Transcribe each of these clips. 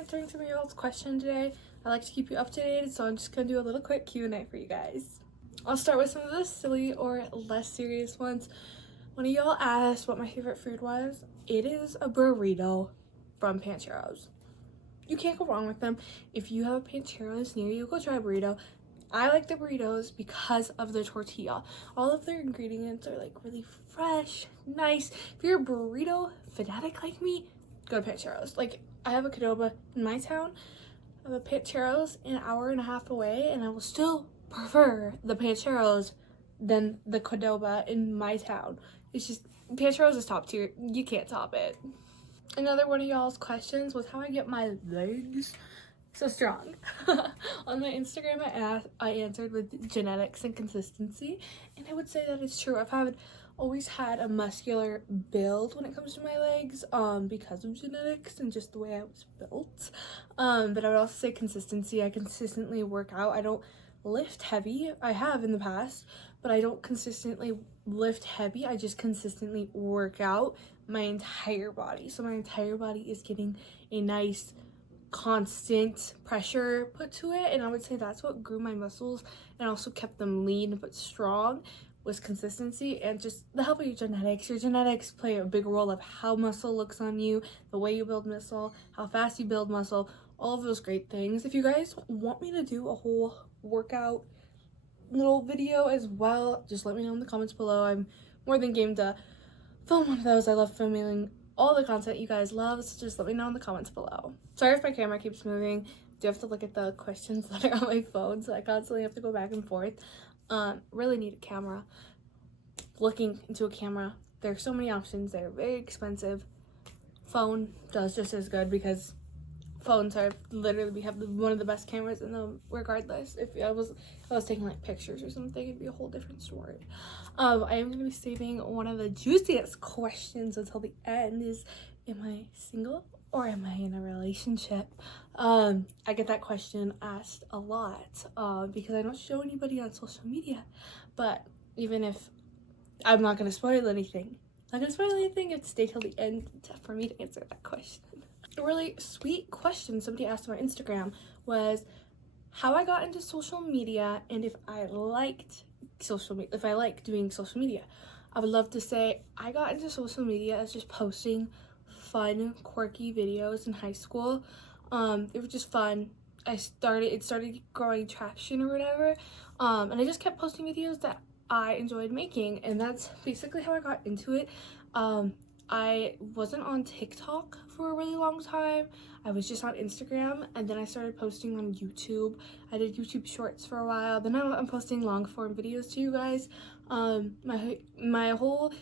answering some of y'all's question today. I like to keep you up to date, so I'm just gonna do a little quick Q&A for you guys. I'll start with some of the silly or less serious ones. One of y'all asked what my favorite food was. It is a burrito from Pancheros. You can't go wrong with them. If you have a Pancheros near you, go try a burrito. I like the burritos because of the tortilla. All of their ingredients are like really fresh, nice. If you're a burrito fanatic like me, go to Pancheros. Like, I have a Qdoba in my town. I have a Pancheros an hour and a half away, and I will still prefer the Pancheros than the Qdoba in my town. It's just, Pancheros is top tier. You can't top it. Another one of y'all's questions was how I get my legs so strong. On my Instagram, I answered with genetics and consistency, and I would say that it's true. Always had a muscular build when it comes to my legs, because of genetics and just the way I was built. But I would also say consistency. I consistently work out. I don't lift heavy. I have in the past, but I don't consistently lift heavy. I just consistently work out my entire body. So my entire body is getting a nice constant pressure put to it, and I would say that's what grew my muscles and also kept them lean but strong, was consistency and just the help of your genetics. Your genetics play a big role of how muscle looks on you, the way you build muscle, how fast you build muscle, all of those great things. If you guys want me to do a whole workout little video as well, just let me know in the comments below. I'm more than game to film one of those. I love filming all the content you guys love, so just let me know in the comments below. Sorry if my camera keeps moving. I do have to look at the questions that are on my phone, so I constantly have to go back and forth. Really need a camera. Looking into a camera, there are so many options. They're very expensive. Phone does just as good because phones are literally, we have one of the best cameras in them regardless. If I was taking like pictures or something, it'd be a whole different story. I am going to be saving one of the juiciest questions until the end is, am I single or am I in a relationship? I get that question asked a lot because I don't show anybody on social media, but even if I'm not going to spoil anything, if stay till the end for me to answer that question. A really sweet question somebody asked on my Instagram was how I got into social media and if I liked doing social media. I would love to say I got into social media as just posting fun, quirky videos in high school. It was just fun. It started growing traction or whatever, and I just kept posting videos that I enjoyed making, and that's basically how I got into it. I wasn't on TikTok for a really long time. I was just on Instagram, and then I started posting on YouTube. I did YouTube Shorts for a while. Then I'm posting long form videos to you guys. My whole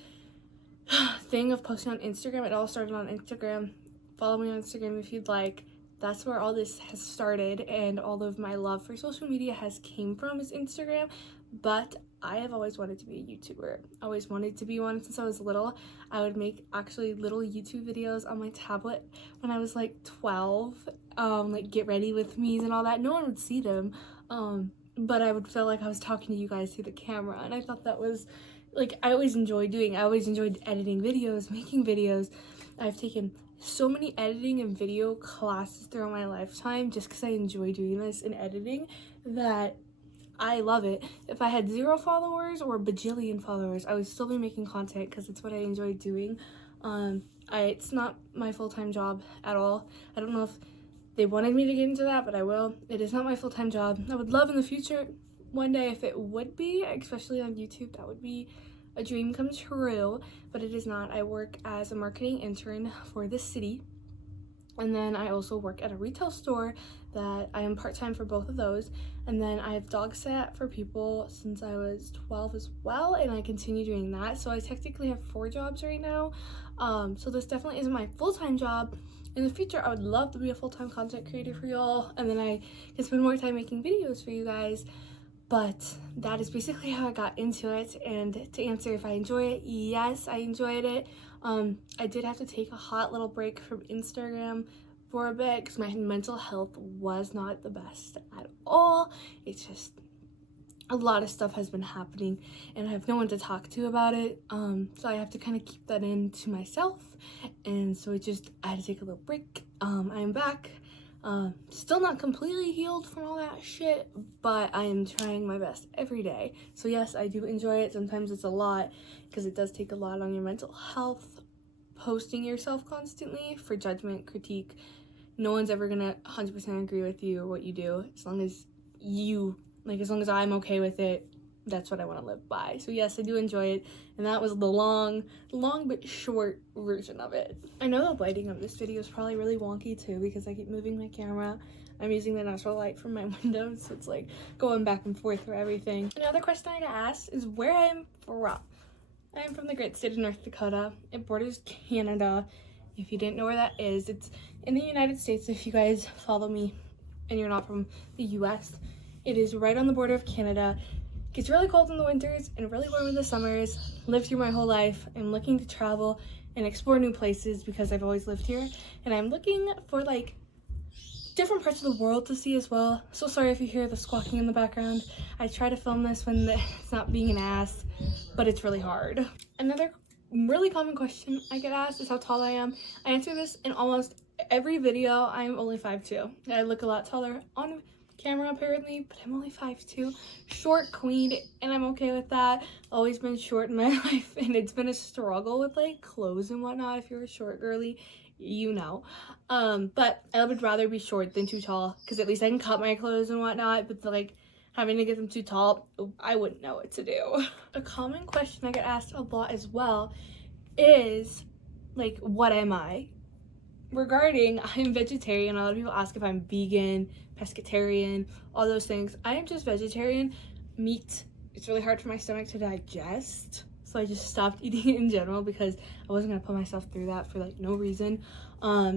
thing of posting on Instagram, it all started on Instagram. Follow me on Instagram if you'd like. That's where all this has started, and all of my love for social media has came from is Instagram. But I have always wanted to be a YouTuber. Always wanted to be one since I was little. I would make actually little YouTube videos on my tablet when I was like 12, like get ready with me's and all that. No one would see them, but I would feel like I was talking to you guys through the camera, and I thought that was like, I always enjoyed editing videos, making videos. I've taken so many editing and video classes throughout my lifetime just because I enjoy doing this and editing that I love it. If I had 0 followers or a bajillion followers, I would still be making content because it's what I enjoy doing. It's not my full-time job at all. I don't know if they wanted me to get into that, but I will. It is not my full-time job. I would love in the future one day if it would be, especially on YouTube. That would be a dream come true, but it is not. I work as a marketing intern for the city, and then I also work at a retail store that I am part-time for both of those. And then I have dog sat for people since I was 12 as well, and I continue doing that. So I technically have 4 jobs right now. So this definitely isn't my full-time job. In the future, I would love to be a full-time content creator for y'all, and then I can spend more time making videos for you guys. But that is basically how I got into it. And to answer if I enjoy it, yes, I enjoyed it. I did have to take a hot little break from Instagram for a bit because my mental health was not the best at all. It's just a lot of stuff has been happening and I have no one to talk to about it, so I have to kind of keep that in to myself, and so I had to take a little break. I am back. Still not completely healed from all that shit, but I am trying my best every day. So yes, I do enjoy it. Sometimes it's a lot because it does take a lot on your mental health, posting yourself constantly for judgment, critique. No one's ever gonna 100% agree with you or what you do. As long as as long as I'm okay with it, that's what I want to live by. So yes, I do enjoy it, and that was the long but short version of it. I know the lighting of this video is probably really wonky too because I keep moving my camera. I'm using the natural light from my window, so it's like going back and forth for everything. Another question I got asked is where I'm from. I'm from the great state of North Dakota. It borders Canada. If you didn't know where that is, it's in the United States. If you guys follow me and you're not from the US, it is right on the border of Canada. It gets really cold in the winters and really warm in the summers. Lived here my whole life. I'm looking to travel and explore new places because I've always lived here, and I'm looking for like different parts of the world to see as well. So sorry if you hear the squawking in the background. I try to film this when it's not being an ass, but it's really hard. Another really common question I get asked is how tall I am. I answer this in almost every video. I'm only 5'2". I look a lot taller on camera apparently, but I'm only 5'2". Short queen, and I'm okay with that. Always been short in my life, and it's been a struggle with like clothes and whatnot. If you're a short girly, you know. But I would rather be short than too tall because at least I can cut my clothes and whatnot, but like having to get them too tall, I wouldn't know what to do. A common question I get asked a lot as well is like, what am I? Regarding I'm vegetarian, a lot of people ask if I'm vegan, pescatarian, all those things. I am just vegetarian. Meat, it's really hard for my stomach to digest, so I just stopped eating it in general because I wasn't gonna put myself through that for like no reason,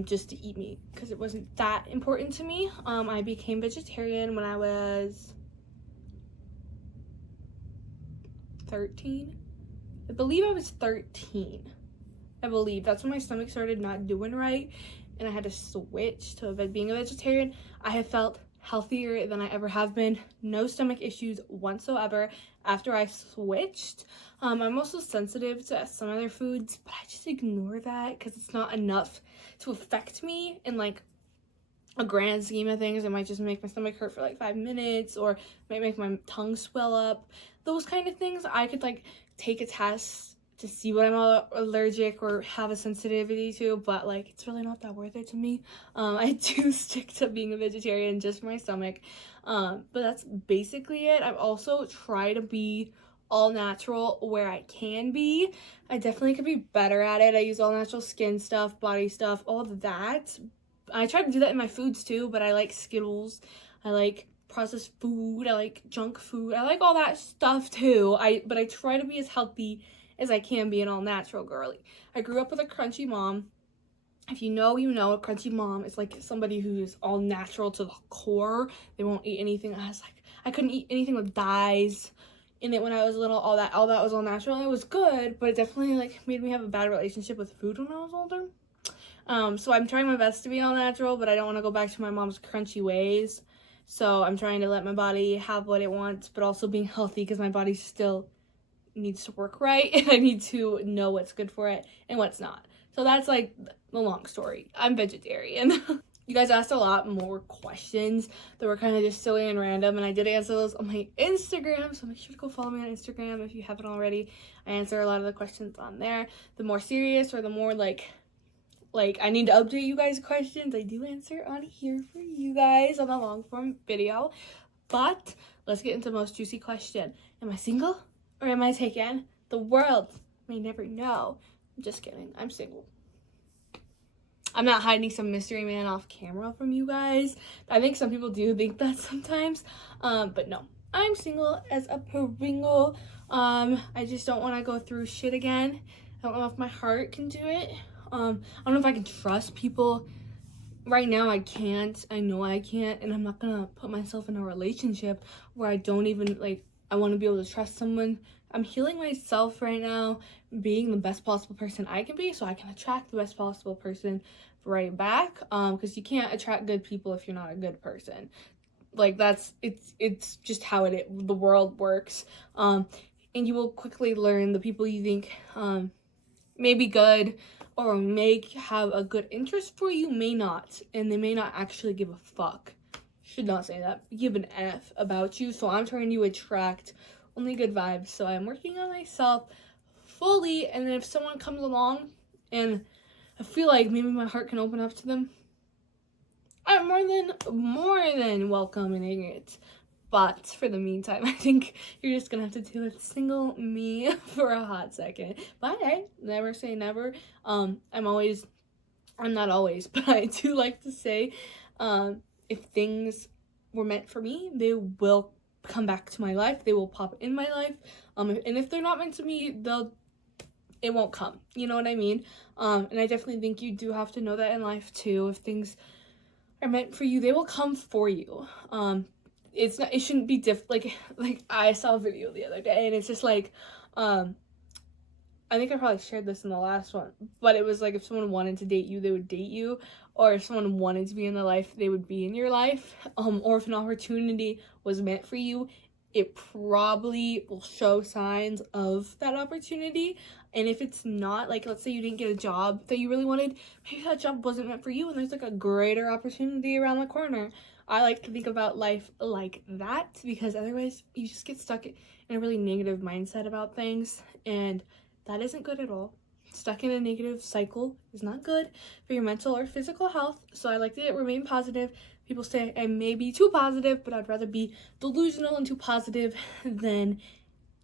just to eat meat because it wasn't that important to me. I became vegetarian when I was 13. I believe I was 13. I believe that's when my stomach started not doing right and I had to switch to being a vegetarian. I have felt healthier than I ever have been. No stomach issues whatsoever after I switched. I'm also sensitive to some other foods, but I just ignore that because it's not enough to affect me in like a grand scheme of things. It might just make my stomach hurt for like 5 minutes or might make my tongue swell up. Those kind of things I could like take a test to see what I'm allergic or have a sensitivity to, but like it's really not that worth it to me. I do stick to being a vegetarian just for my stomach, but that's basically it. I've also tried to be all natural where I can be. I definitely could be better at it. I use all natural skin stuff, body stuff, all of that. I try to do that in my foods too, but I like Skittles, I like processed food, I like junk food, I like all that stuff too. But I try to be as healthy as I can be an all natural girly. I grew up with a crunchy mom. If you know, you know. A crunchy mom is like somebody who's all natural to the core. They won't eat anything. I couldn't eat anything with dyes in it when I was little. All that was all natural. It was good, but it definitely like made me have a bad relationship with food when I was older. So I'm trying my best to be all natural, but I don't want to go back to my mom's crunchy ways. So I'm trying to let my body have what it wants, but also being healthy because my body still needs to work right, and I need to know what's good for it and what's not. So that's like the long story. I'm vegetarian. You guys asked a lot more questions that were kind of just silly and random, and I did answer those on my Instagram, so make sure to go follow me on Instagram if you haven't already. I answer a lot of the questions on there. The more serious or the more like I need to update you guys questions, I do answer on here for you guys on the long form video. But let's get into the most juicy question. Am I single or am I taken? The world may never know. I'm just kidding. I'm single. I'm not hiding some mystery man off camera from you guys. I think some people do think that sometimes. But no. I'm single as a Pringle. I just don't want to go through shit again. I don't know if my heart can do it. I don't know if I can trust people. Right now I can't. I know I can't, and I'm not gonna put myself in a relationship where I don't even I want to be able to trust someone. I'm healing myself right now, being the best possible person I can be so I can attract the best possible person right back. Because you can't attract good people if you're not a good person. Like it's just how the world works. And you will quickly learn the people you think may be good or may have a good interest for you, may not, and they may not actually give a fuck. Should not say that. Give an F about you. So I'm trying to attract only good vibes. So I'm working on myself fully, and then if someone comes along and I feel like maybe my heart can open up to them, I'm more than welcoming it. But for the meantime, I think you're just gonna have to deal with single me for a hot second. But hey, never say never. I'm not always, but I do like to say, if things were meant for me, they will come back to my life. They will pop in my life. And if they're not meant to me, it won't come. You know what I mean? And I definitely think you do have to know that in life too. If things are meant for you, they will come for you. It shouldn't be like I saw a video the other day, and it's just like, I think I probably shared this in the last one, but it was like if someone wanted to date you, they would date you, or if someone wanted to be in their life, they would be in your life, or if an opportunity was meant for you, it probably will show signs of that opportunity. And if it's not, like let's say you didn't get a job that you really wanted, maybe that job wasn't meant for you and there's like a greater opportunity around the corner. I like to think about life like that, because otherwise you just get stuck in a really negative mindset about things, and that isn't good at all. Stuck in a negative cycle is not good for your mental or physical health. So I like to remain positive. People say I may be too positive, but I'd rather be delusional and too positive than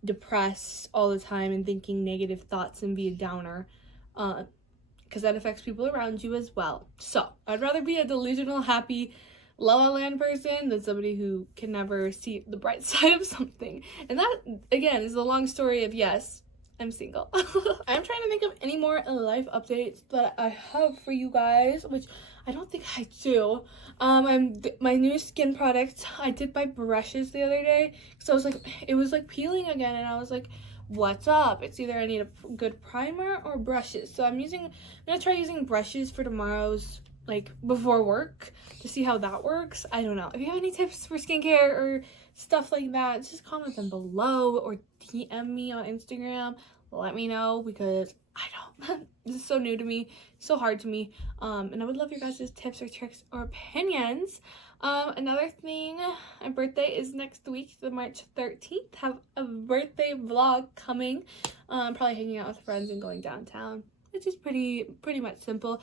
depressed all the time and thinking negative thoughts and be a downer, because that affects people around you as well. So I'd rather be a delusional, happy, La La Land person than somebody who can never see the bright side of something. And that, again, is a long story of, yes, I'm single. I'm trying to think of any more life updates that I have for you guys, which I don't think I do. My new skin product, I did buy brushes the other day, because I was like, it was like peeling again, and I was like, what's up? It's either I need a good primer or brushes. So I'm gonna try using brushes for tomorrow's, like, before work, to see how that works. I don't know. If you have any tips for skincare or stuff like that, just comment them below or DM me on Instagram. Let me know, because I don't this is so new to me, so hard to me, and I would love your guys' tips or tricks or opinions. Another thing, my birthday is next week, the March 13th. Have a birthday vlog coming. Probably hanging out with friends and going downtown, which is pretty much simple.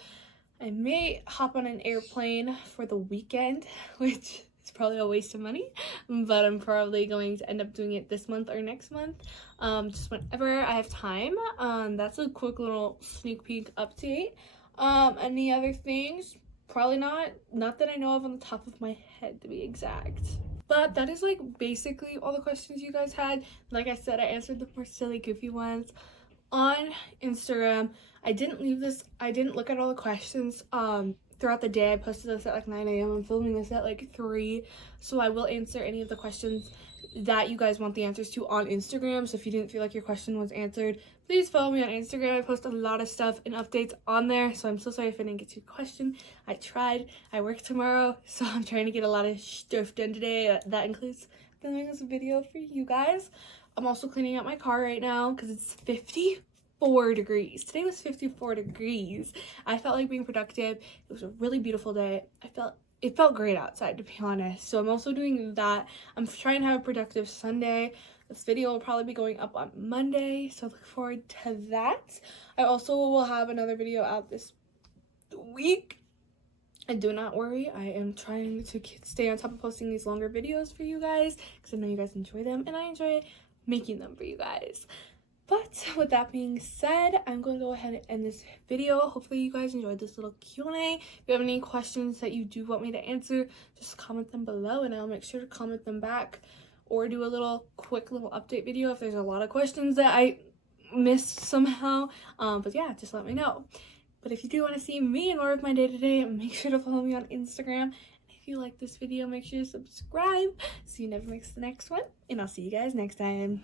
I may hop on an airplane for the weekend, which is probably a waste of money, but I'm probably going to end up doing it this month or next month, just whenever I have time. That's a quick little sneak peek update. Any other things? Probably not that I know of on the top of my head, to be exact. But that is like basically all the questions you guys had. Like I said, I answered the more silly, goofy ones on Instagram. I didn't look at all the questions throughout the day. I posted this at like 9 a.m. I'm filming this at like 3, so I will answer any of the questions that you guys want the answers to on Instagram. So if you didn't feel like your question was answered, please follow me on Instagram. I post a lot of stuff and updates on there, so I'm so sorry if I didn't get to your question. I tried. I work tomorrow, so I'm trying to get a lot of stuff done today. That includes filming this video for you guys. I'm also cleaning out my car right now because it's 54 degrees. Today was 54 degrees. I felt like being productive. It was a really beautiful day. It felt great outside, to be honest. So I'm also doing that. I'm trying to have a productive Sunday. This video will probably be going up on Monday, so look forward to that. I also will have another video out this week. And do not worry, I am trying to stay on top of posting these longer videos for you guys, because I know you guys enjoy them and I enjoy making them for you guys. But with that being said, I'm going to go ahead and end this video. Hopefully you guys enjoyed this little Q&A. If you have any questions that you do want me to answer, just comment them below and I'll make sure to comment them back, or do a quick little update video if there's a lot of questions that I missed somehow. But yeah, just let me know. But if you do want to see me and more of my day-to-day, make sure to follow me on Instagram. If you like this video, make sure to subscribe so you never miss the next one. And I'll see you guys next time.